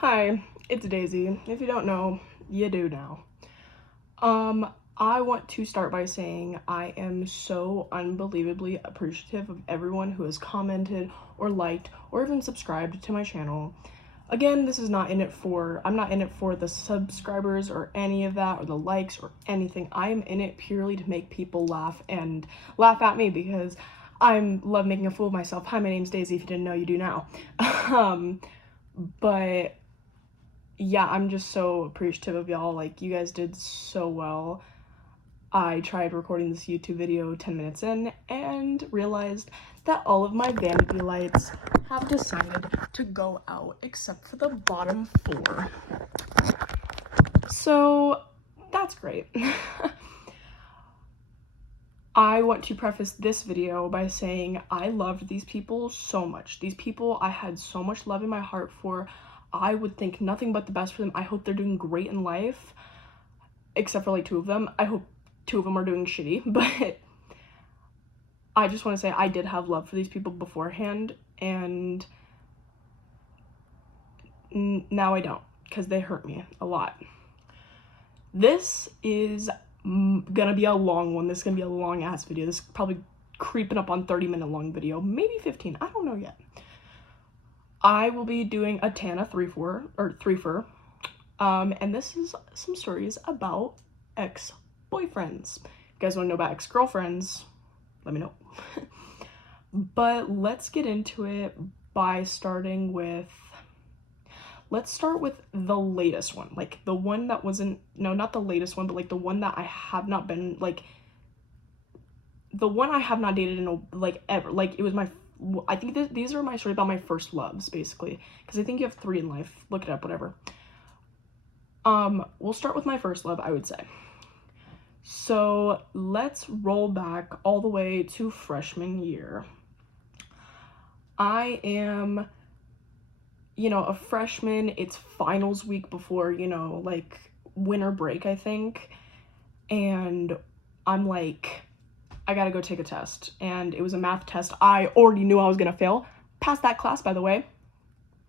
Hi, it's Daisy. If you don't know, you do now. I want to start by saying I am so unbelievably appreciative of everyone who has commented or liked or even subscribed to my channel. Again, this is not in it for, I'm not in it for the subscribers or any of that or the likes or anything. I am in it purely to make people laugh and laugh at me because I love making a fool of myself. Hi, my name's Daisy. If you didn't know, you do now. But yeah, I'm just so appreciative of y'all. Like, you guys did so well. I tried recording this YouTube video 10 minutes in and realized that all of my vanity lights have decided to go out except for the bottom 4. So that's great. I want to preface this video by saying I loved these people so much. These people I had so much love in my heart for. I would think nothing but the best for them. I hope they're doing great in life, except for like 2 of them. I hope 2 of them are doing shitty, but I just want to say I did have love for these people beforehand, and now I don't, because they hurt me a lot. This is gonna be a long one. This is gonna be a long ass video. This is probably creeping up on 30-minute long video, maybe 15. I don't know yet. I will be doing a Tana 3-4, and this is some stories about ex-boyfriends. You guys want to know about ex-girlfriends? Let me know. But let's get into it by starting with, let's start with the latest one, like the one that wasn't, no, not the latest one, but like the one that I have not been, like, the one I have not dated in like ever. Like, it was my, I think these are my story about my first loves, basically, because I think you have 3 in life. Look it up, whatever. We'll start with my first love, I would say. So let's roll back all the way to freshman year. I am, a freshman. It's finals week before, like winter break, I think. And I'm like, I gotta go take a test. And it was a math test. I already knew I was gonna fail. Passed that class, by the way.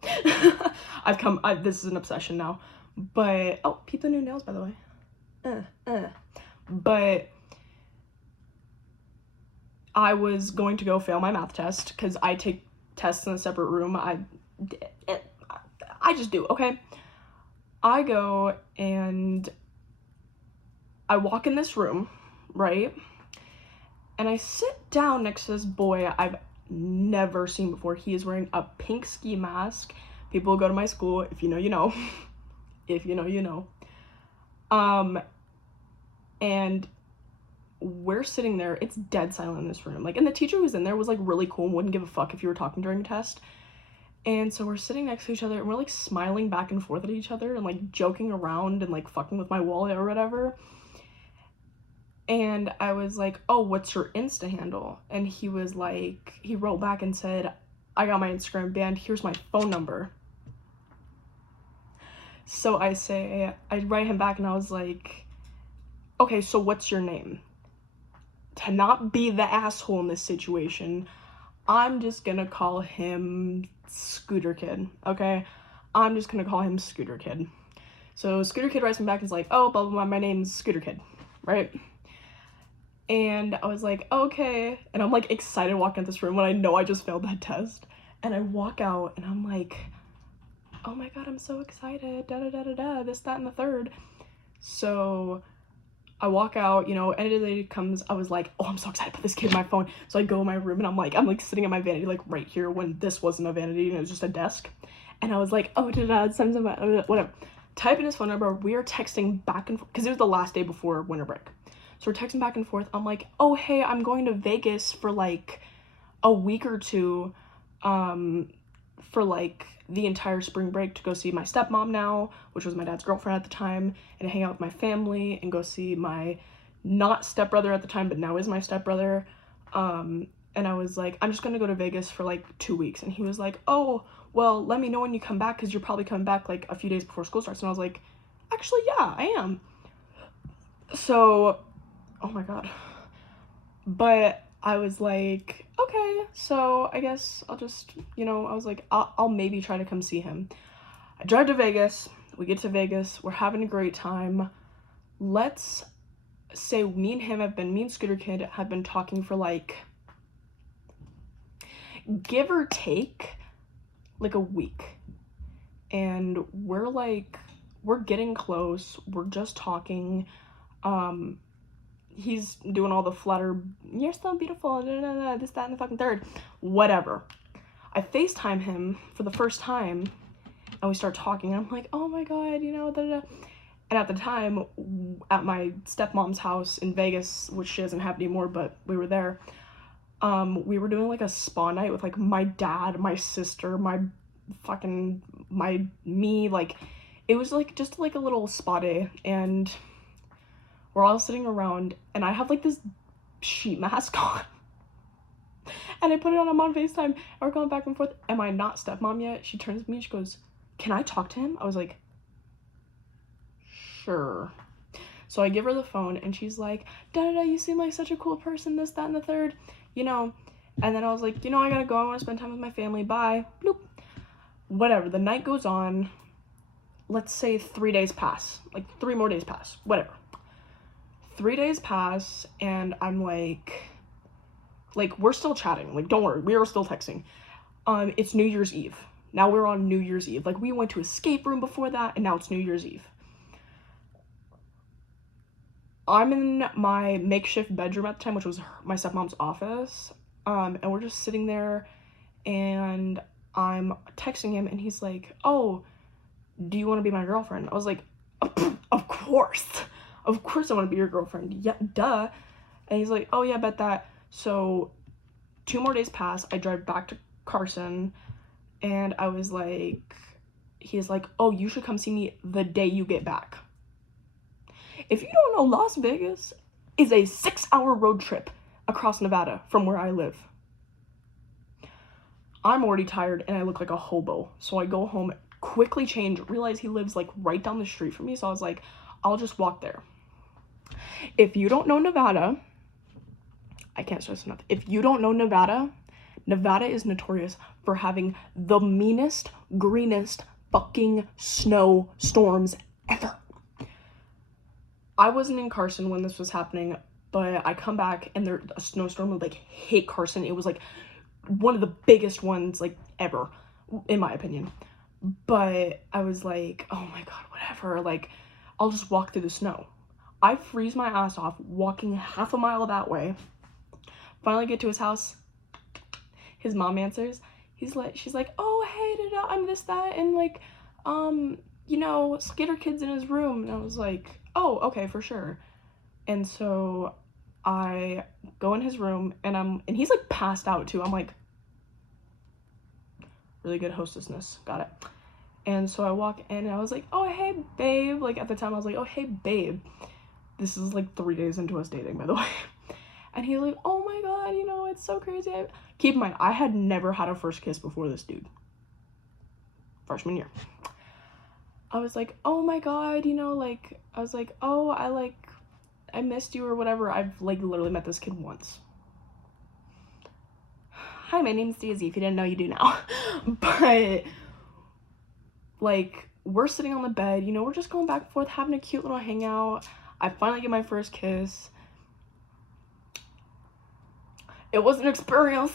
This is an obsession now. But, oh, peep the new nails, by the way. But I was going to go fail my math test because I take tests in a separate room. I just do, okay? I go and I walk in this room, right? And I sit down next to this boy I've never seen before. He is wearing a pink ski mask. People who go to my school, if you know, you know. If you know, you know. And we're sitting there. It's dead silent in this room. Like, and the teacher who's in there was like really cool and wouldn't give a fuck if you were talking during a test. And so we're sitting next to each other and we're like smiling back and forth at each other and like joking around and like fucking with my wallet or whatever. And I was like, oh, what's your Insta handle? And he was like, he wrote back and said, I got my Instagram banned. Here's my phone number. So I write him back and I was like, okay, so what's your name? To not be the asshole in this situation, I'm just gonna call him Scooter Kid, okay? I'm just gonna call him Scooter Kid. So Scooter Kid writes me back and is like, oh, blah, blah, blah, my name's Scooter Kid, right? And I was like, okay. And I'm like excited walking out this room when I know I just failed that test. And I walk out and I'm like, oh my God, I'm so excited, da-da-da-da-da, this, that, and the third. So I walk out, end of the day comes, I was like, oh, I'm so excited to put this kid in my phone. So I go in my room and I'm like sitting at my vanity, like right here when this wasn't a vanity and it was just a desk. And I was like, oh, whatever. Type in his phone number. We are texting back and forth because it was the last day before winter break. So we're texting back and forth. I'm like, oh, hey, I'm going to Vegas for like a week or 2 for like the entire spring break to go see my stepmom now, which was my dad's girlfriend at the time, and to hang out with my family and go see my not stepbrother at the time, but now is my stepbrother. And I was like, I'm just gonna go to Vegas for like 2 weeks. And he was like, oh, well, let me know when you come back because you're probably coming back like a few days before school starts. And I was like, actually, yeah, I am. So, oh my God. But I was like, okay, so I guess I'll just, I was like, I'll maybe try to come see him. I drive to Vegas. We get to Vegas. We're having a great time. Let's say me and Scooter Kid have been talking for like, give or take, like a week. And we're getting close. We're just talking. He's doing all the flutter, you're so beautiful, this, that, and the fucking third. Whatever. I FaceTime him for the first time, and we start talking, and I'm like, oh my god, you know, da, da. And at the time, at my stepmom's house in Vegas, which she doesn't have anymore, but we were there, we were doing like a spa night with like my dad, my sister, me, like, it was like just like a little spa day, and we're all sitting around, and I have like this sheet mask on, and I put it on, I'm on FaceTime, and we're going back and forth. Am I not stepmom yet? She turns to me and she goes, can I talk to him? I was like, sure. So I give her the phone, and she's like, da-da-da, you seem like such a cool person, this, that, and the third, you know. And then I was like, you know, I gotta go, I wanna spend time with my family, bye. Bloop. Whatever, the night goes on. Let's say 3 days pass, like 3 more days pass, whatever. 3 days pass, and I'm like, we're still chatting, like, don't worry, we are still texting. It's New Year's Eve. Now we're on New Year's Eve. Like, we went to escape room before that, and now it's New Year's Eve. I'm in my makeshift bedroom at the time, which was my stepmom's office, and we're just sitting there, and I'm texting him, and he's like, oh, do you want to be my girlfriend? I was like, of course I want to be your girlfriend, yeah, duh. And he's like, oh yeah, bet that. So 2 more days pass, I drive back to Carson, and I was like, he's like, oh, you should come see me the day you get back. If you don't know, Las Vegas is a 6-hour road trip across Nevada from where I live. I'm already tired, and I look like a hobo, so I go home, quickly change, realize he lives like right down the street from me, so I was like, I'll just walk there. If you don't know Nevada, I can't stress enough, if you don't know Nevada, Nevada is notorious for having the meanest, greenest fucking snowstorms ever. I wasn't in Carson when this was happening, but I come back and a snowstorm would like hit Carson. It was like one of the biggest ones like ever, in my opinion. But I was like, oh my god, whatever, like, I'll just walk through the snow. I freeze my ass off walking half a mile that way. Finally get to his house. His mom answers. She's like, oh, hey, I'm this, that, and like, you know, Skater Kid's in his room. And I was like, oh, okay, for sure. And so I go in his room, and he's like passed out too. I'm like, really good hostessness, got it. And so I walk in, and I was like, oh, hey, babe. Like, at the time, I was like, oh, hey, babe. This is like 3 days into us dating, by the way. And he's like, oh my god, you know, it's so crazy. Keep in mind, I had never had a first kiss before this dude. Freshman year. I was like, oh my god, you know, like, I was like, oh, I missed you or whatever. I've like literally met this kid once. Hi, my name's Daisy, if you didn't know, you do now. But like, we're sitting on the bed, you know, we're just going back and forth, having a cute little hangout. I finally get my first kiss. It was an experience.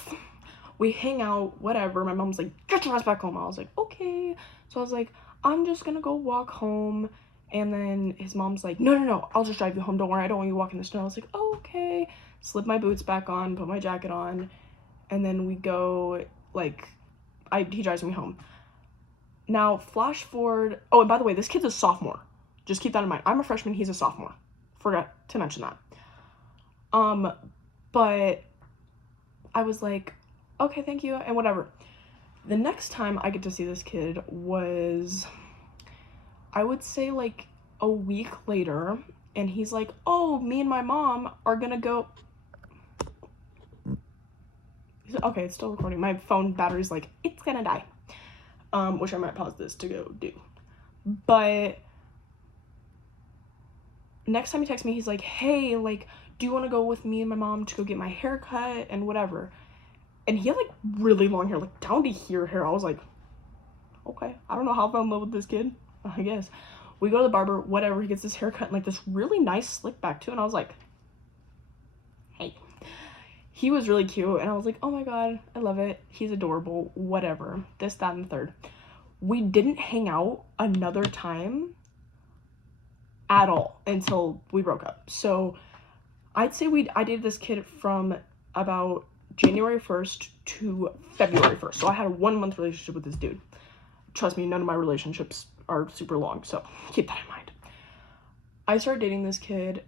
We hang out, whatever. My mom's like, get your ass back home. I was like, okay. So I was like, I'm just gonna go walk home. And then his mom's like, no, I'll just drive you home. Don't worry, I don't want you walking in the snow. I was like, oh, okay. Slip my boots back on, put my jacket on. And then we go, like, he drives me home. Now, flash forward. Oh, and by the way, this kid's a sophomore. Just keep that in mind. I'm a freshman, he's a sophomore. Forgot to mention that. But I was like, okay, thank you, and whatever. The next time I get to see this kid was, I would say, like, a week later, and he's like, oh, me and my mom are gonna go. Okay, it's still recording. My phone battery's like, it's gonna die. Which I might pause this to go do. But next time he texts me, he's like, hey, like, do you want to go with me and my mom to go get my hair cut and whatever? And he had like really long hair, like down to here hair. I was like, okay, I don't know how I fell in love with this kid, I guess. We go to the barber, whatever, he gets his haircut and like this really nice slick back too, and I was like, hey. He was really cute, and I was like, oh my god, I love it, he's adorable, whatever, this, that, and the third. We didn't hang out another time at all until we broke up. So I'd say I dated this kid from about January 1st to February 1st. So I had a 1-month relationship with this dude. Trust me, none of my relationships are super long, so keep that in mind. I started dating this kid,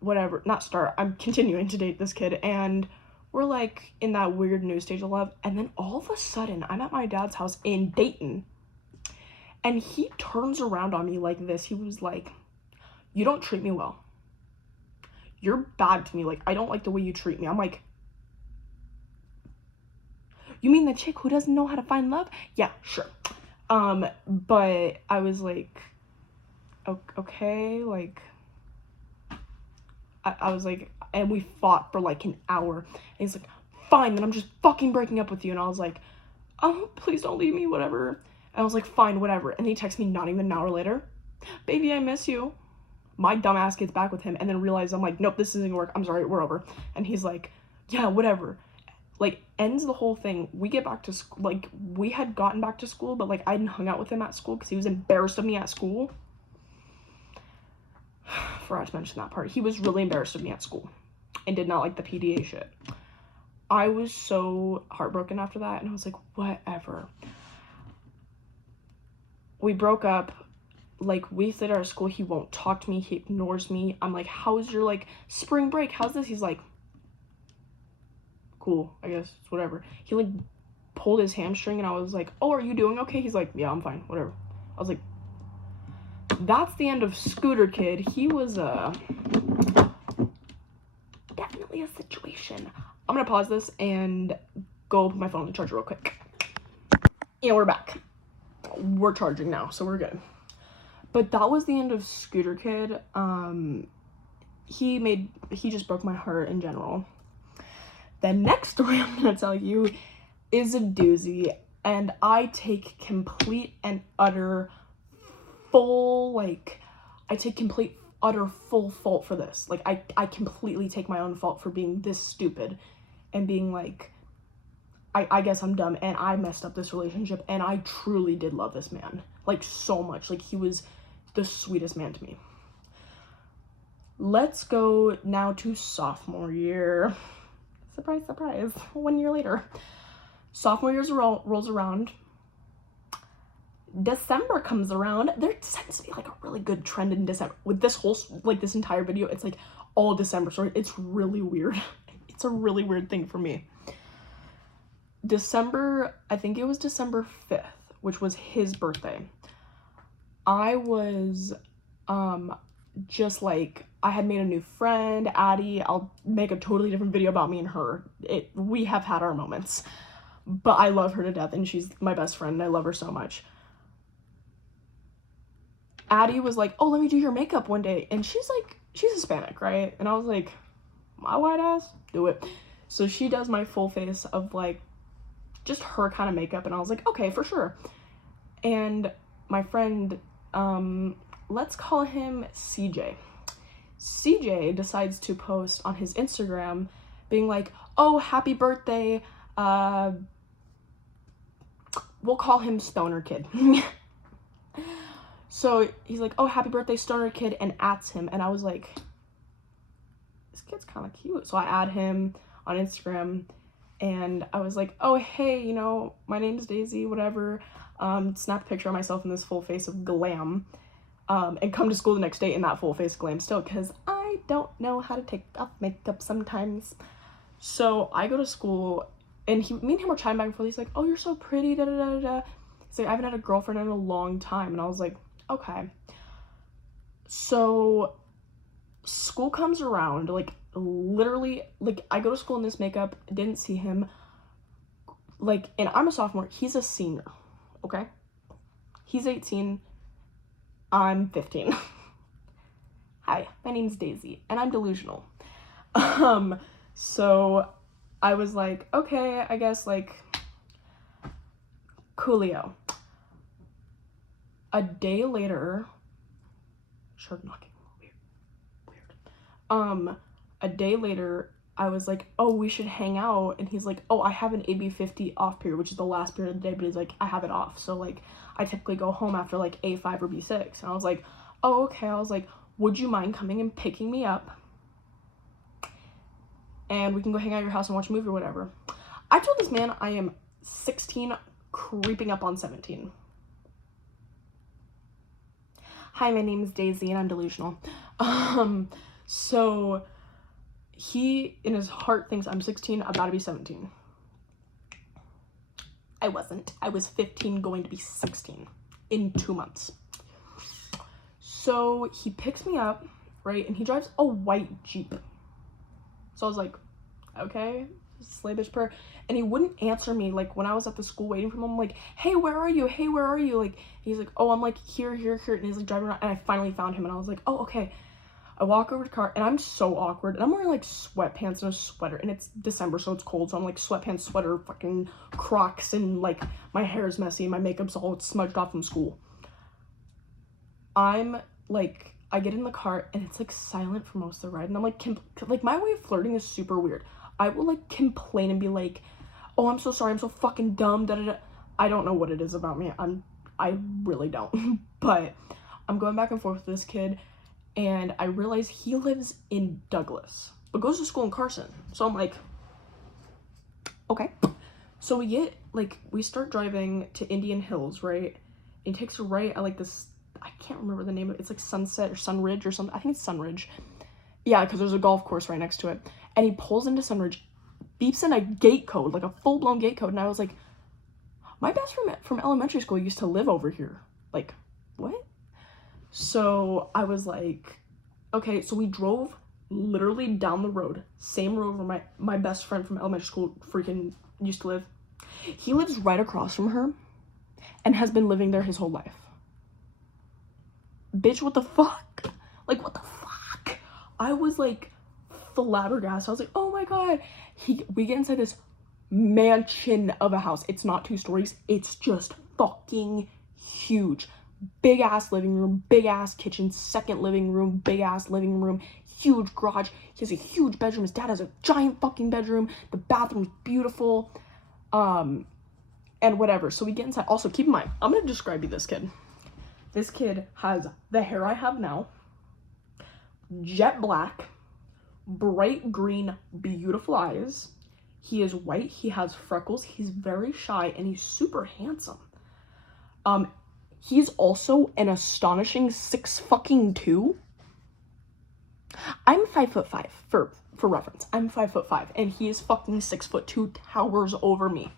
whatever, not start, I'm continuing to date this kid, and we're like in that weird new stage of love, and then all of a sudden, I'm at my dad's house in Dayton, and he turns around on me like this. He was like, you don't treat me well. You're bad to me. Like, I don't like the way you treat me. I'm like, you mean the chick who doesn't know how to find love? Yeah, sure. But I was like, okay, like, I was like, and we fought for like an hour. And he's like, fine, then I'm just fucking breaking up with you. And I was like, oh, please don't leave me, whatever. And I was like, fine, whatever. And he texts me not even an hour later, baby, I miss you. My dumbass gets back with him and then realizes, I'm like, nope, this isn't gonna work. I'm sorry, we're over. And he's like, yeah, whatever. Like, ends the whole thing. We get back to school. Like, we had gotten back to school, but like I hadn't hung out with him at school because he was embarrassed of me at school. Forgot to mention that part. He was really embarrassed of me at school and did not like the PDA shit. I was so heartbroken after that, and I was like, whatever. We broke up. Like, weeks later at school, he won't talk to me. He ignores me. I'm like, how's your, like, spring break? How's this? He's like, cool, I guess. It's whatever. He, like, pulled his hamstring, and I was like, oh, are you doing okay? He's like, yeah, I'm fine. Whatever. I was like, that's the end of Scooter Kid. He was, definitely a situation. I'm gonna pause this and go put my phone on the charger real quick. Yeah, we're back. We're charging now, so we're good. But that was the end of Scooter Kid. He just broke my heart in general. The next story I'm gonna tell you is a doozy, and I take complete and utter full fault for this. Like, I completely take my own fault for being this stupid and being like, I guess I'm dumb and I messed up this relationship, and I truly did love this man, like, so much. Like, he was the sweetest man to me. Let's go now to sophomore year. Surprise, surprise. 1 year later. Sophomore year rolls around. December comes around. There tends to be like a really good trend in December. With this whole, like, this entire video, it's like all December story. It's really weird. It's a really weird thing for me. December, I think it was December 5th, which was his birthday. I was, just like, I had made a new friend, Addie. I'll make a totally different video about me and her. We have had our moments, but I love her to death, and she's my best friend, and I love her so much. Addie was like, oh, let me do your makeup one day, and she's Hispanic, right? And I was like, my white ass, do it. So she does my full face of, like, just her kind of makeup, and I was like, okay, for sure. And my friend, let's call him CJ. CJ decides to post on his Instagram being like, oh, happy birthday, we'll call him Stoner Kid. So he's like, oh, happy birthday, Stoner Kid, and adds him, and I was like, this kid's kind of cute. So I add him on Instagram, and I was like, oh, hey, you know, my name's Daisy, whatever. Snap a picture of myself in this full face of glam, and come to school the next day in that full face glam still, because I don't know how to take off makeup sometimes. So I go to school, and me and him were chatting back and forth. He's like, oh, you're so pretty, da da da da. He's like, I haven't had a girlfriend in a long time. And I was like, okay. So school comes around, like, literally, like, I go to school in this makeup, didn't see him, like, and I'm a sophomore, he's a senior, okay? He's 18, I'm 15. Hi, my name's Daisy, and I'm delusional. So I was like, okay, I guess, like, coolio. A day later, started knocking. Weird. A day later, I was like, oh, we should hang out. And he's like, oh, I have an AB50 off period, which is the last period of the day, but he's like, I have it off. So, like, I typically go home after, like, A5 or B6. And I was like, oh, okay. I was like, would you mind coming and picking me up? And we can go hang out at your house and watch a movie or whatever. I told this man I am 16, creeping up on 17. Hi, my name is Daisy and I'm delusional. So he, in his heart, thinks I'm 16, about to be 17. I wasn't. I was 15, going to be 16 in 2 months. So he picks me up, right? And he drives a white Jeep. So I was like, okay, slay bitch prayer. And he wouldn't answer me, like, when I was at the school waiting for him. I'm like, hey, where are you? Hey, where are you? Like, he's like, oh, I'm like here. And he's like driving around, and I finally found him, and I was like, oh, okay. I walk over to the car, and I'm so awkward, and I'm wearing like sweatpants and a sweater, and it's December, so it's cold, so I'm like sweatpants, sweater, fucking Crocs, and like my hair is messy, and my makeup's all smudged off from school. I'm like, I get in the car, and it's like silent for most of the ride, and I'm like, like my way of flirting is super weird. I will like complain and be like, oh, I'm so sorry, I'm so fucking dumb, da-da-da. I don't know what it is about me. I really don't. But I'm going back and forth with this kid, and I realize he lives in Douglas, but goes to school in Carson. So I'm like, okay. So we start driving to Indian Hills, right? And it takes a right at like this, I can't remember the name of it. It's like Sunset or Sunridge or something. I think it's Sunridge. Yeah, because there's a golf course right next to it. And he pulls into Sunridge, beeps in a gate code, like a full-blown gate code. And I was like, my best friend from elementary school used to live over here. Like, what? So I was like, okay. So we drove literally down the road, same road where my best friend from elementary school freaking used to live. He lives right across from her and has been living there his whole life. Bitch, what the fuck? Like, what the fuck? I was like flabbergasted. I was like, oh my god. We get inside this mansion of a house. It's not 2 stories. It's just fucking huge. Big ass living room, big ass kitchen, second living room, big ass living room, huge garage. He has a huge bedroom. His dad has a giant fucking bedroom. The bathroom's beautiful. And whatever. So we get inside. Also, keep in mind, I'm gonna describe you this kid. This kid has the hair I have now, jet black, bright green, beautiful eyes. He is white. He has freckles. He's very shy, and he's super handsome. He's also an astonishing 6'2". I'm 5'5" for reference. I'm 5'5", and he is fucking 6'2", towers over me.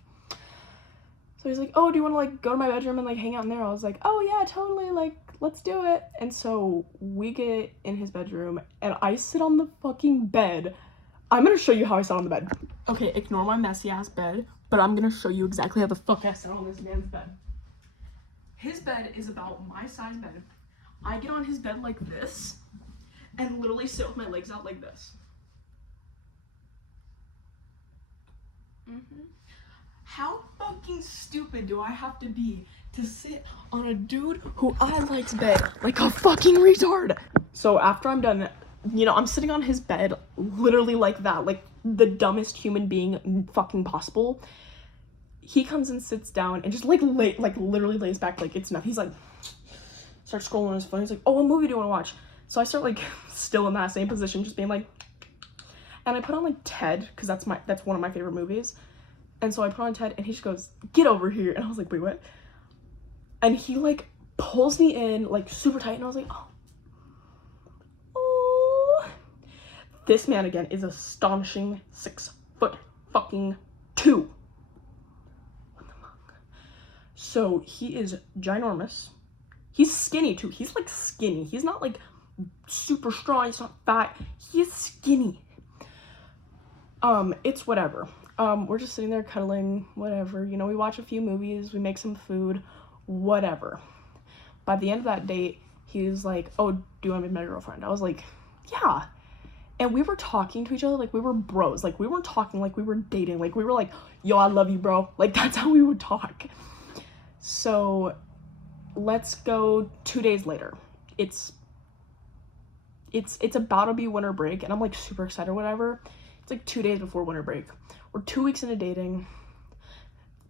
So he's like, oh, do you want to like go to my bedroom and like hang out in there? I was like, oh yeah, totally, like let's do it. And so we get in his bedroom, and I sit on the fucking bed. I'm gonna show you how I sat on the bed. Okay, ignore my messy ass bed, but I'm gonna show you exactly how the fuck I sat on this man's bed. His bed is about my size bed. I get on his bed like this and literally sit with my legs out like this. How fucking stupid do I have to be to sit on a dude who I like's bed like a fucking retard? So after I'm done, you know, I'm sitting on his bed literally like that, like the dumbest human being fucking possible. He comes and sits down and just literally lays back like it's nothing. He's like, starts scrolling on his phone. He's like, oh, what movie do you want to watch? So I start like still in that same position, just being like, and I put on like Ted, because that's one of my favorite movies. And so I put on Ted, and he just goes, get over here. And I was like, wait, what? And he like pulls me in like super tight, and I was like, oh. This man again is astonishing 6'2". So he is ginormous. He's skinny too. He's like skinny. He's not like super strong. He's not fat. He is skinny. It's whatever. We're just sitting there cuddling, whatever. You know, we watch a few movies, we make some food, whatever. By the end of that date, he was like, oh, do you want to be my girlfriend? I was like, yeah. And we were talking to each other like we were bros. Like, we weren't talking like we were dating. Like, we were like, yo, I love you, bro. Like, that's how we would talk. So let's go 2 days later. It's about to be winter break, and I'm like super excited or whatever. It's like 2 days before winter break. We're 2 weeks into dating.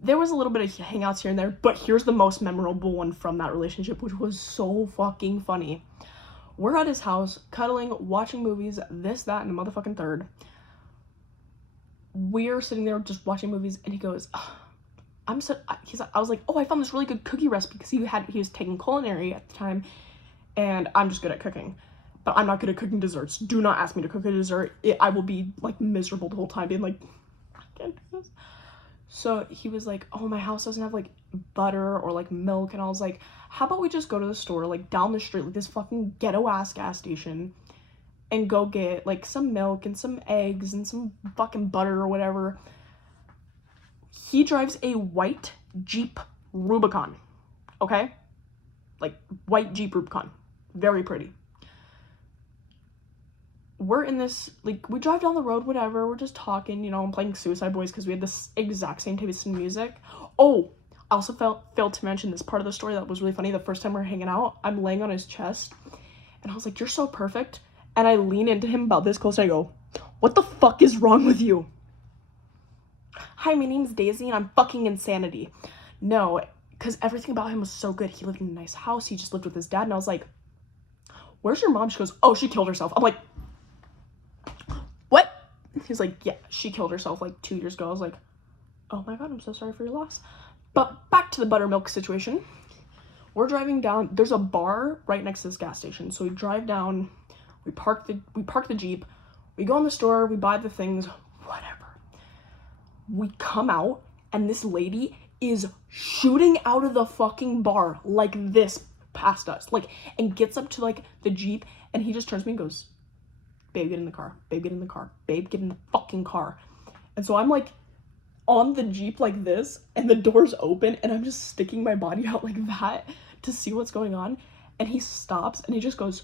There was a little bit of hangouts here and there, but here's the most memorable one from that relationship, which was so fucking funny. We're at his house, cuddling, watching movies, this, that, and the motherfucking third. We're sitting there just watching movies, and he goes, I was like, oh, I found this really good cookie recipe, because he was taking culinary at the time, and I'm just good at cooking. But I'm not good at cooking desserts. Do not ask me to cook a dessert. I will be, like, miserable the whole time, being like, I can't do this. So he was like, oh, my house doesn't have, like, butter or, like, milk. And I was like, how about we just go to the store, like, down the street, like, this fucking ghetto-ass gas station, and go get, like, some milk and some eggs and some fucking butter or whatever. He drives a white Jeep Rubicon, okay? Like, white Jeep Rubicon. Very pretty. We're in this, like, we drive down the road, whatever, we're just talking, you know, I'm playing Suicide Boys because we had this exact same taste in music. Oh, I also failed to mention this part of the story that was really funny. The first time we were hanging out, I'm laying on his chest, and I was like, you're so perfect, and I lean into him about this close, and I go, what the fuck is wrong with you? Hi, my name's Daisy, and I'm fucking insanity. No, because everything about him was so good. He lived in a nice house, he just lived with his dad, and I was like, where's your mom? She goes, oh, she killed herself. I'm like, what? He's like, yeah, she killed herself like 2 years ago. I was like, oh my god, I'm so sorry for your loss. But back to the buttermilk situation. We're driving down, there's a bar right next to this gas station. So we drive down, we park the Jeep, we go in the store, we buy the things, whatever. We come out, and this lady is shooting out of the fucking bar like this past us, like, and gets up to like the Jeep, and he just turns to me and goes, babe, get in the car, babe, get in the car, babe, get in the fucking car. And so I'm like on the Jeep like this, and the door's open, and I'm just sticking my body out like that to see what's going on. And he stops, and he just goes,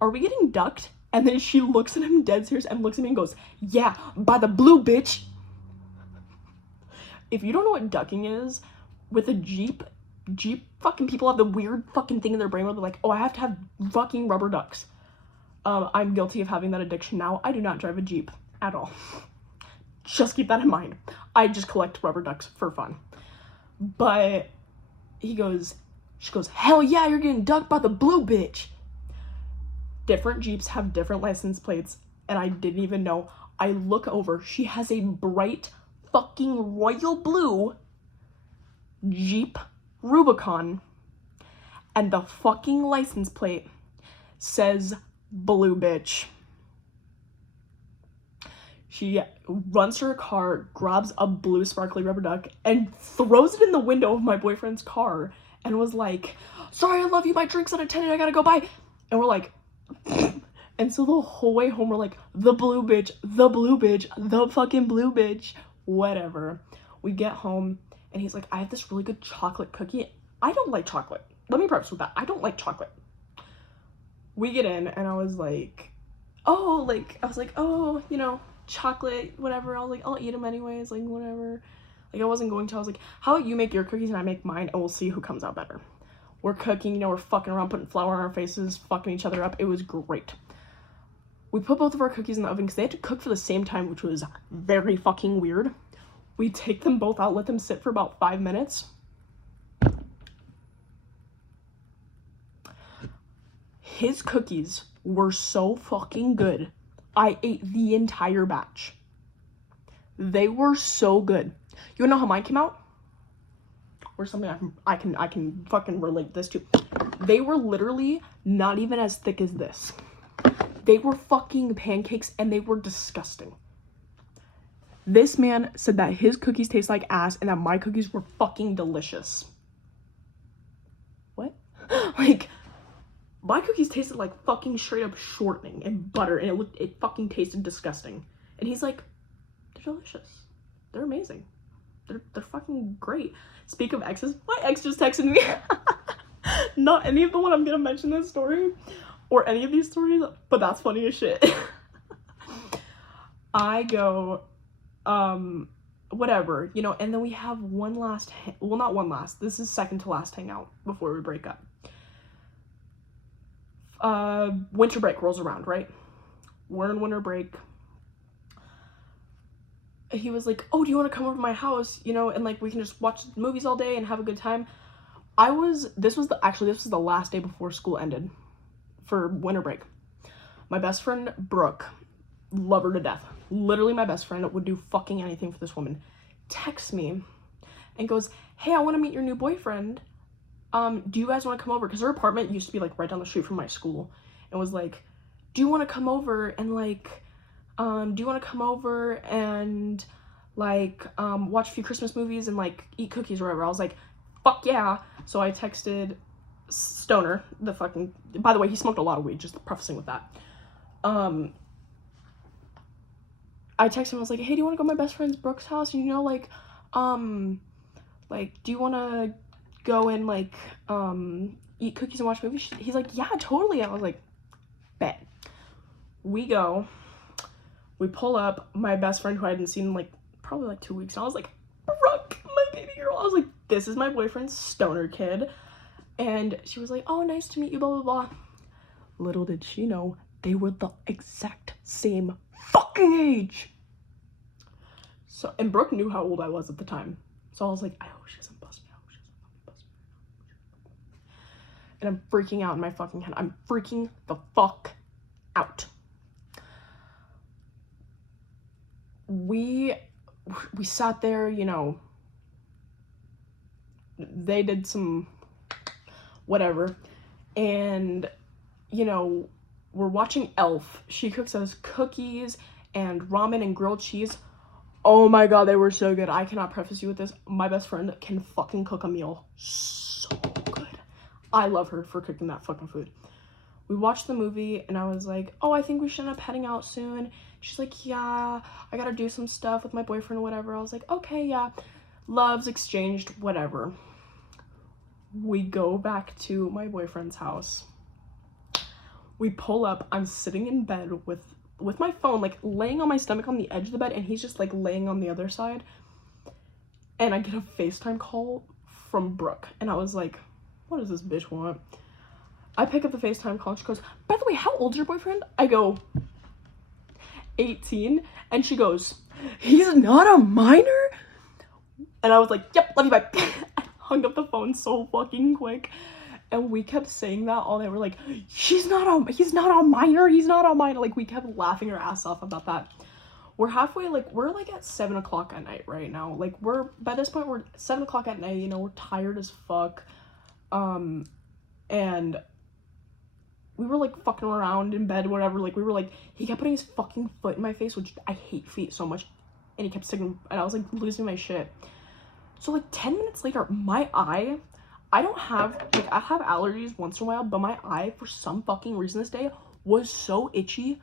are we getting ducked? And then she looks at him dead serious and looks at me and goes, yeah, by the blue bitch. If you don't know what ducking is, with a Jeep fucking people have the weird fucking thing in their brain where they're like, oh, I have to have fucking rubber ducks. I'm guilty of having that addiction now. I do not drive a Jeep at all. Just keep that in mind. I just collect rubber ducks for fun. But she goes, hell yeah, you're getting ducked by the blue bitch. Different Jeeps have different license plates, and I didn't even know. I look over, she has a bright fucking royal blue Jeep Rubicon, and the fucking license plate says blue bitch. She runs to her car, grabs a blue sparkly rubber duck, and throws it in the window of my boyfriend's car, and was like, sorry, I love you, my drink's unattended, I gotta go, bye. And we're like, and so the whole way home we're like, the blue bitch, the fucking blue bitch, whatever. We get home, and he's like, I have this really good chocolate cookie. I don't like chocolate. Let me preface with that. I don't like chocolate. We get in, and I was like, oh, you know, chocolate, whatever. I was like, I'll eat them anyways, like, whatever. Like, I wasn't going to. I was like, how about you make your cookies and I make mine, and we'll see who comes out better. We're cooking, you know, we're fucking around, putting flour on our faces, fucking each other up. It was great. We put both of our cookies in the oven because they had to cook for the same time, which was very fucking weird. We take them both out, let them sit for about 5 minutes. His cookies were so fucking good. I ate the entire batch. They were so good. You wanna know how mine came out? Or something I can fucking relate this to. They were literally not even as thick as this. They were fucking pancakes, and they were disgusting. This man said that his cookies taste like ass and that my cookies were fucking delicious. What? Like, my cookies tasted like fucking straight up shortening and butter, and it fucking tasted disgusting. And he's like, they're delicious. They're amazing. They're fucking great. Speak of exes, my ex just texted me. Not any of the one I'm gonna mention this story or any of these stories, but that's funny as shit. I go, whatever, you know. And then we have one last, well, not one last, this is second to last hangout before we break up. Winter break rolls around, right? We're in winter break. He was like, oh, do you want to come over to my house, you know, and like we can just watch movies all day and have a good time. This was the last day before school ended for winter break. My best friend Brooke, love her to death, literally my best friend, would do fucking anything for this woman, texts me and goes, hey, I want to meet your new boyfriend. Do you guys want to come over? Because her apartment used to be like right down the street from my school, and was like, do you want to come over and like do you want to come over and like watch a few Christmas movies and like eat cookies or whatever? I was like, fuck yeah. So I texted Stoner, the fucking, by the way, he smoked a lot of weed, just prefacing with that. I texted him, I was like, hey, do you want to go to my best friend's Brooke's house? And you know, like do you want to go and like eat cookies and watch movies? He's like, yeah, totally. I was like, bet. We go, we pull up, my best friend who I hadn't seen in like probably like 2 weeks, and I was like, Brooke, my baby girl. I was like, this is my boyfriend's Stoner kid. And she was like, oh, nice to meet you, blah blah blah. Little did she know they were the exact same fucking age. So, and Brooke knew how old I was at the time, so I was like, I hope she doesn't bust me. I hope she doesn't fucking bust me. And I'm freaking out in my fucking head. I'm freaking the fuck out. We sat there, you know, they did some whatever, and you know, we're watching Elf. She cooks us cookies and ramen and grilled cheese. Oh my god, they were so good. I cannot preface you with this. My best friend can fucking cook a meal so good. I love her for cooking that fucking food. We watched the movie, and I was like, oh, I think we should end up heading out soon. She's like, yeah, I gotta do some stuff with my boyfriend or whatever. I was like, okay, yeah. Loves exchanged, whatever. We go back to my boyfriend's house. We pull up. I'm sitting in bed with my phone, like laying on my stomach on the edge of the bed, and he's just like laying on the other side. And I get a FaceTime call from Brooke, and I was like, what does this bitch want? I pick up the FaceTime call, and she goes, by the way, how old's your boyfriend? I go, 18. And she goes, he's not a minor? And I was like, yep, love you, bye. I hung up the phone so fucking quick. And we kept saying that all day. We're like, he's not a minor. Like, we kept laughing our ass off about that. We're halfway, like, we're like at 7 o'clock at night right now. Like, by this point, we're 7 o'clock at night, you know, we're tired as fuck. And we were like fucking around in bed, whatever. Like, we were like, he kept putting his fucking foot in my face, which I hate feet so much. And he kept sticking, and I was like losing my shit. So like 10 minutes later, my eye, I have allergies once in a while, but my eye, for some fucking reason this day, was so itchy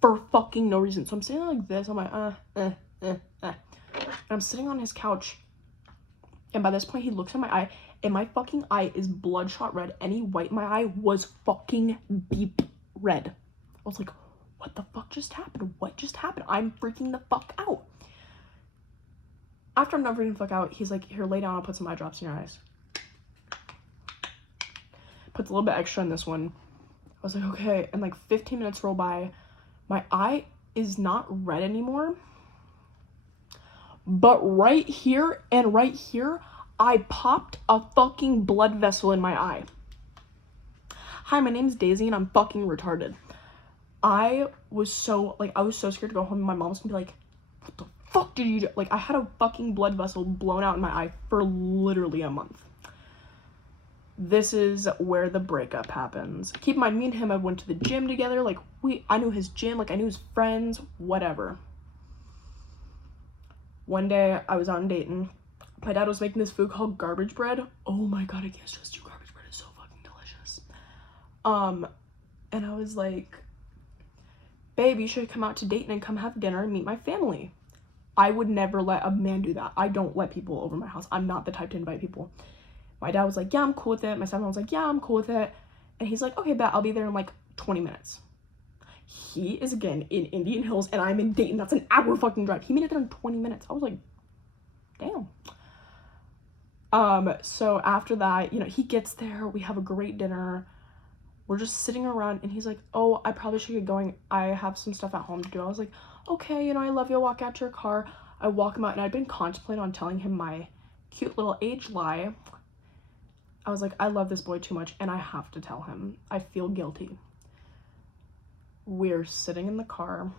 for fucking no reason. So I'm sitting like this, I'm like, and I'm sitting on his couch, and by this point, he looks at my eye, and my fucking eye is bloodshot red. Any white in my eye was fucking beep red. I was like, what the fuck just happened? What just happened? I'm freaking the fuck out. After I'm not freaking the fuck out, he's like, here, lay down, I'll put some eye drops in your eyes. Puts a little bit extra in this one. I was like, okay. And like 15 minutes roll by. My eye is not red anymore. But right here and right here, I popped a fucking blood vessel in my eye. Hi, my name's Daisy and I'm fucking retarded. I was so scared to go home, and my mom was gonna be like, what the fuck did you do? Like, I had a fucking blood vessel blown out in my eye for literally a month. This is where the breakup happens. Keep in mind, me and him, I went to the gym together. Like, I knew his gym, like, I knew his friends, whatever. One day, I was out in Dayton. My dad was making this food called garbage bread. Oh my god, I can't stress you, garbage bread is so fucking delicious. And I was like, babe, you should come out to Dayton and come have dinner and meet my family. I would never let a man do that. I don't let people over my house. I'm not the type to invite people. My dad was like, yeah, I'm cool with it. My stepmom was like, yeah, I'm cool with it. And he's like, okay, bet, I'll be there in like 20 minutes. He is again in Indian Hills and I'm in Dayton. That's an hour fucking drive. He made it there in 20 minutes. I was like, damn. So after that, you know, he gets there, we have a great dinner, we're just sitting around, and he's like, oh, I probably should get going, I have some stuff at home to do. I was like, okay, you know, I love you, I'll walk out to your car. I walk him out, and I'd been contemplating on telling him my cute little age lie. I was like, I love this boy too much, and I have to tell him. I feel guilty. We're sitting in the car,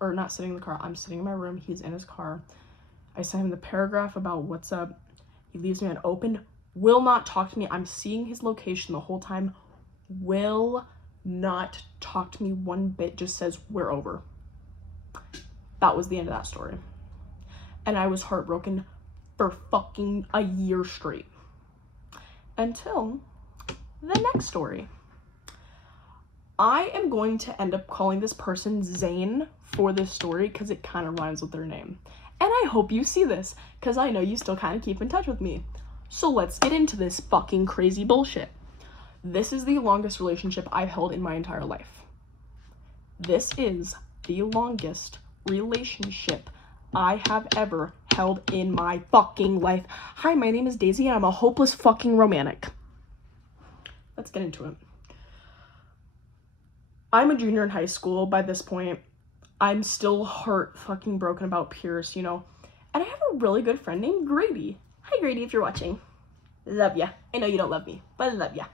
or not sitting in the car, I'm sitting in my room, he's in his car. I sent him the paragraph about what's up. He leaves me unopened, will not talk to me. I'm seeing his location the whole time, will not talk to me one bit, just says, we're over. That was the end of that story. And I was heartbroken for fucking a year straight. Until the next story. I am going to end up calling this person Zane for this story because it kind of rhymes with their name. And I hope you see this, because I know you still kind of keep in touch with me. So let's get into this fucking crazy bullshit. This is the longest relationship I've held in my entire life. This is the longest relationship I have ever held in my fucking life. Hi, my name is Daisy, and I'm a hopeless fucking romantic. Let's get into it. I'm a junior in high school by this point. I'm still heart fucking broken about Pierce, you know. And I have a really good friend named Grady. Hi, Grady, if you're watching. Love ya. I know you don't love me, but I love ya.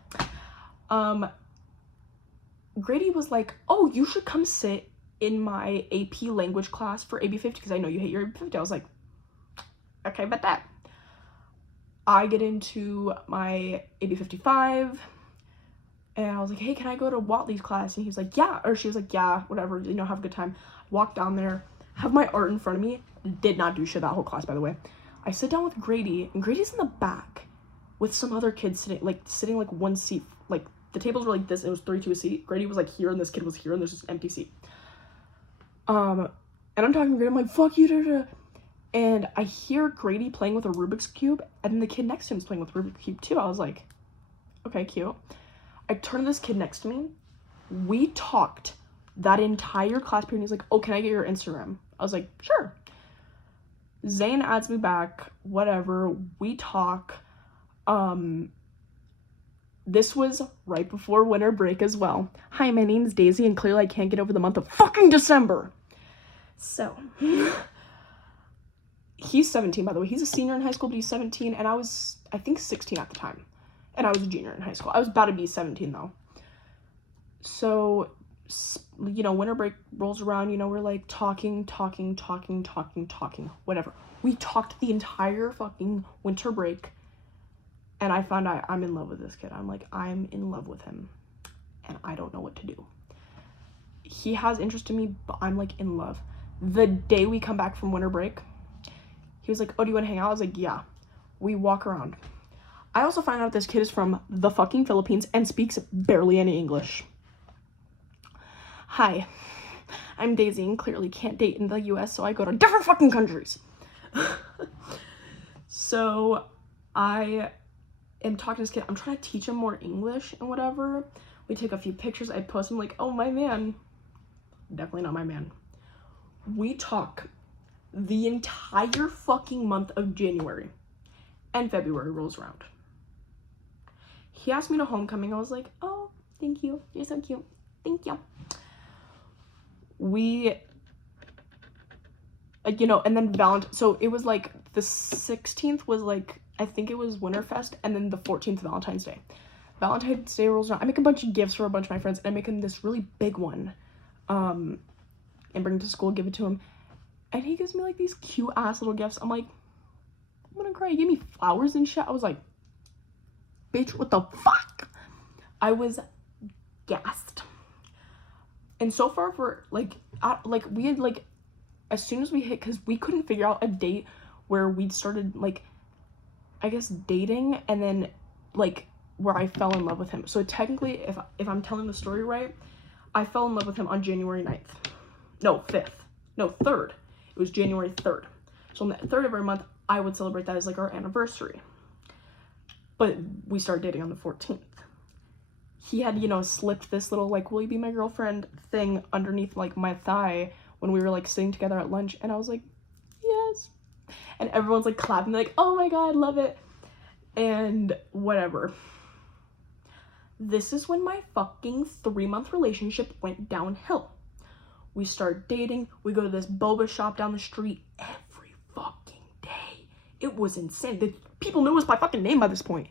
Grady was like, oh, you should come sit in my AP language class for AB 50 because I know you hate your AB 50. I was like, okay, bet that. I get into my AB 55. And I was like, hey, can I go to Watley's class? And he was like, yeah. Or she was like, yeah, whatever, you know, have a good time. Walk down there, have my art in front of me. Did not do shit that whole class, by the way. I sit down with Grady, and Grady's in the back with some other kids sitting like one seat. Like, the tables were like this, and it was 32 a seat. Grady was like here, and this kid was here, and there's just an empty seat. And I'm talking to Grady, I'm like, fuck you, da, da. And I hear Grady playing with a Rubik's Cube, and then the kid next to him is playing with a Rubik's Cube, too. I was like, okay, cute. I turned to this kid next to me. We talked that entire class period. He's like, oh, can I get your Instagram? I was like, sure. Zane adds me back, whatever. We talk. This was right before winter break as well. Hi, my name's Daisy, and clearly I can't get over the month of fucking December. So, he's 17, by the way. He's a senior in high school, but he's 17, and I was, I think, 16 at the time. And I was a junior in high school. I was about to be 17, though. So, you know, winter break rolls around, you know, we're like talking, whatever. We talked the entire fucking winter break, and I found out I'm in love with this kid. I'm like, I'm in love with him, and I don't know what to do. He has interest in me, but I'm like in love. The day we come back from winter break, he was like, oh, do you want to hang out? I was like, yeah. We walk around. I also find out this kid is from the fucking Philippines and speaks barely any English. Hi, I'm Daisy and clearly can't date in the US, so I go to different fucking countries. So I am talking to this kid. I'm trying to teach him more English and whatever. We take a few pictures. I post them like, oh, my man. Definitely not my man. We talk the entire fucking month of January, and February rolls around. He asked me to homecoming. I was like, oh, thank you. You're so cute. Thank you. We, you know, and then so it was like the 16th was like, I think it was Winterfest, and then the 14th, Valentine's Day. Valentine's Day rolls around. I make a bunch of gifts for a bunch of my friends, and I make him this really big one, and bring it to school, give it to him. And he gives me like these cute ass little gifts. I'm like, I'm gonna cry. He gave me flowers and shit. I was like, bitch, what the fuck? I was gassed. And so far for like we had like, as soon as we hit, because we couldn't figure out a date where we'd started like, I guess dating, and then like where I fell in love with him. So technically, if I'm telling the story right, I fell in love with him on January 9th. No, 5th. No, 3rd. It was January 3rd. So on the 3rd of every month, I would celebrate that as like our anniversary. But we started dating on the 14th. He had, you know, slipped this little like, will you be my girlfriend thing underneath like my thigh when we were like sitting together at lunch. And I was like, yes. And everyone's like clapping, like, oh my god, love it. And whatever. This is when my fucking 3-month relationship went downhill. We start dating. We go to this boba shop down the street every fucking day. It was insane. People knew us by fucking name by this point.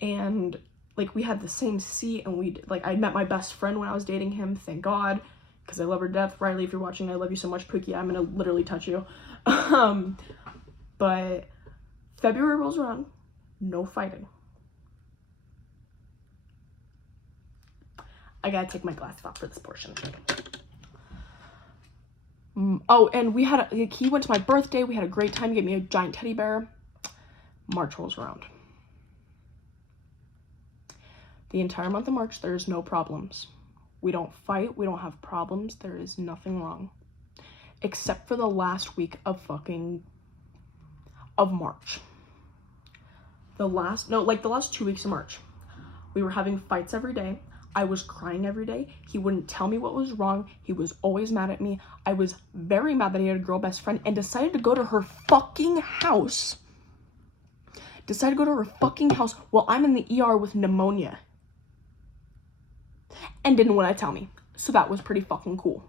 And like we had the same seat, and I met my best friend when I was dating him, thank God, because I love her to death. Riley, if you're watching, I love you so much. Pookie, I'm gonna literally touch you. But February rolls around, no fighting. I gotta take my glasses off for this portion. Oh, and he went to my birthday. We had a great time. He gave me a giant teddy bear. March rolls around. The entire month of March, there's no problems. We don't fight. We don't have problems. There is nothing wrong. Except for the last week of March. The last 2 weeks of March. We were having fights every day. I was crying every day. He wouldn't tell me what was wrong. He was always mad at me. I was very mad that he had a girl best friend and decided to go to her fucking house. While I'm in the ER with pneumonia. And didn't want to tell me. So that was pretty fucking cool.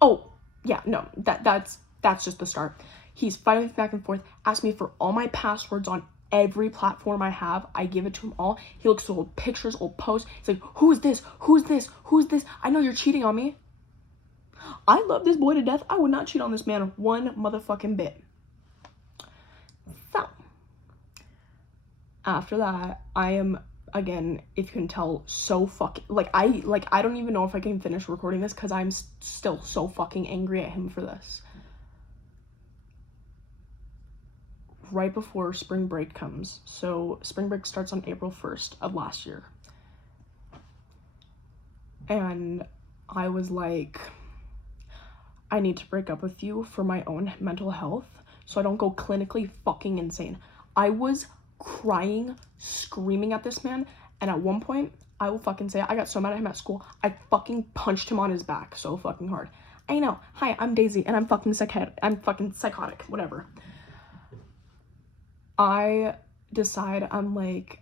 Oh, yeah, no, that's just the start. He's fighting with me back and forth, asked me for all my passwords on every platform I have. I give it to him all. He looks at old pictures, old posts. He's like, who's this? I know you're cheating on me. I love this boy to death. I would not cheat on this man one motherfucking bit. So, after that, I am, again, if you can tell, so fucking, I don't even know if I can finish recording this because I'm still so fucking angry at him for this. Right before spring break comes. So spring break starts on April 1st of last year. And I was like, I need to break up with you for my own mental health so I don't go clinically fucking insane. I was crying, screaming at this man, and at one point, I will fucking say, I got so mad at him at school, I fucking punched him on his back so fucking hard. I know, hi, I'm Daisy, and I'm fucking psychotic, whatever. I decide, I'm like,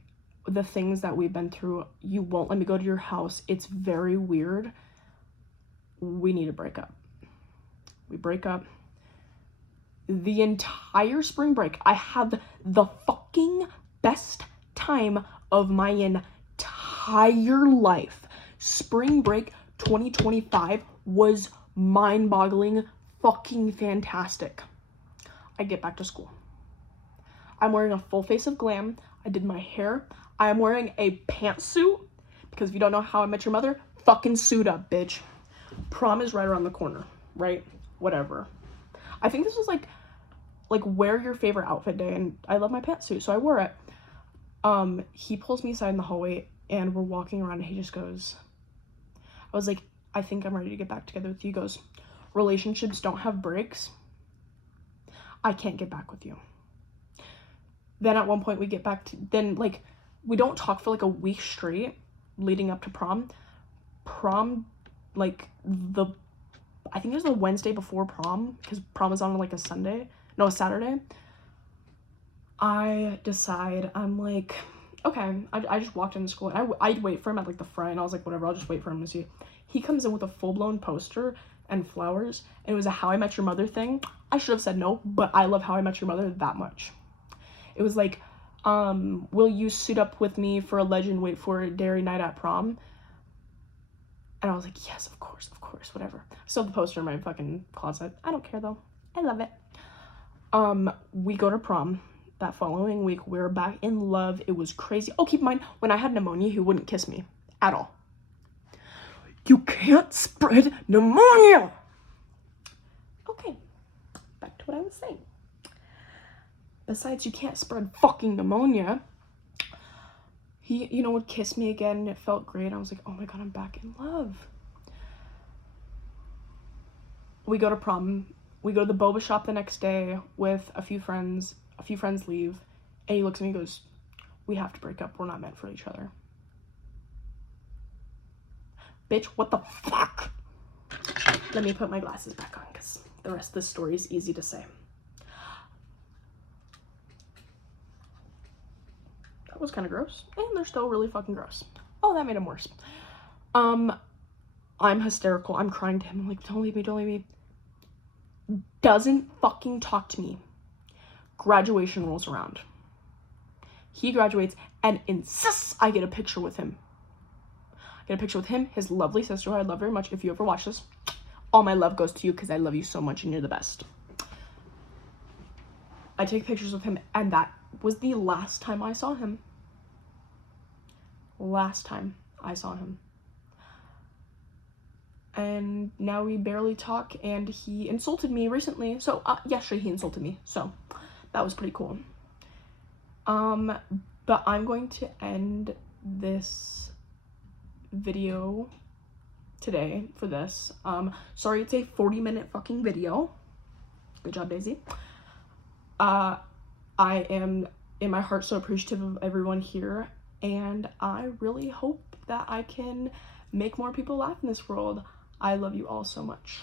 the things that we've been through, you won't let me go to your house. It's very weird. We need to break up. We break up. The entire spring break, I had the fucking best time of my entire life. Spring break 2025 was mind-boggling, fucking fantastic. I get back to school. I'm wearing a full face of glam. I did my hair. I am wearing a pantsuit because if you don't know How I Met Your Mother, fucking suit up, bitch. Prom is right around the corner, right? Whatever. I think this was like wear your favorite outfit day, and I love my pantsuit, so I wore it. He pulls me aside in the hallway, and we're walking around, and he just goes, I was like, I think I'm ready to get back together with you. He goes, relationships don't have breaks. I can't get back with you. Then at one point we get back to, we don't talk for like a week straight leading up to prom. Prom, I think it was the Wednesday before prom, because prom was on like a Saturday. I decide, I'm like, okay, I just walked into school, and I'd wait for him at like the front. I was like, whatever, I'll just wait for him to see. He comes in with a full-blown poster and flowers, and it was a How I Met Your Mother thing. I should have said no, but I love How I Met Your Mother that much. It was like, will you suit up with me for a legend wait for a dairy night at prom? And I was like, yes, of course, whatever. I still have the poster in my fucking closet. I don't care though. I love it. We go to prom. That following week, we were back in love. It was crazy. Oh, keep in mind, when I had pneumonia, he wouldn't kiss me at all. You can't spread pneumonia! Okay, back to what I was saying. Besides, you can't spread fucking pneumonia. He, would kiss me again, and it felt great. I was like, oh my god, I'm back in love. We go to prom. We go to the boba shop the next day with a few friends. A few friends leave, and he looks at me and goes, we have to break up. We're not meant for each other. Bitch, what the fuck? Let me put my glasses back on, because the rest of the story is easy to say. That was kind of gross. And they're still really fucking gross. Oh, that made them worse. I'm hysterical. I'm crying to him. I'm like, don't leave me, don't leave me. Doesn't fucking talk to me. Graduation rolls around. He graduates and insists I get a picture with him. I get a picture with him, his lovely sister, who I love very much. If you ever watch this, all my love goes to you because I love you so much and you're the best. I take pictures with him, and that was the last time I saw him. Last time I saw him. And now we barely talk, and he insulted me recently. So, yesterday he insulted me, so that was pretty cool. But I'm going to end this video today for this. Sorry it's a 40-minute fucking video. Good job, Daisy. I am, in my heart, so appreciative of everyone here, and I really hope that I can make more people laugh in this world. I love you all so much.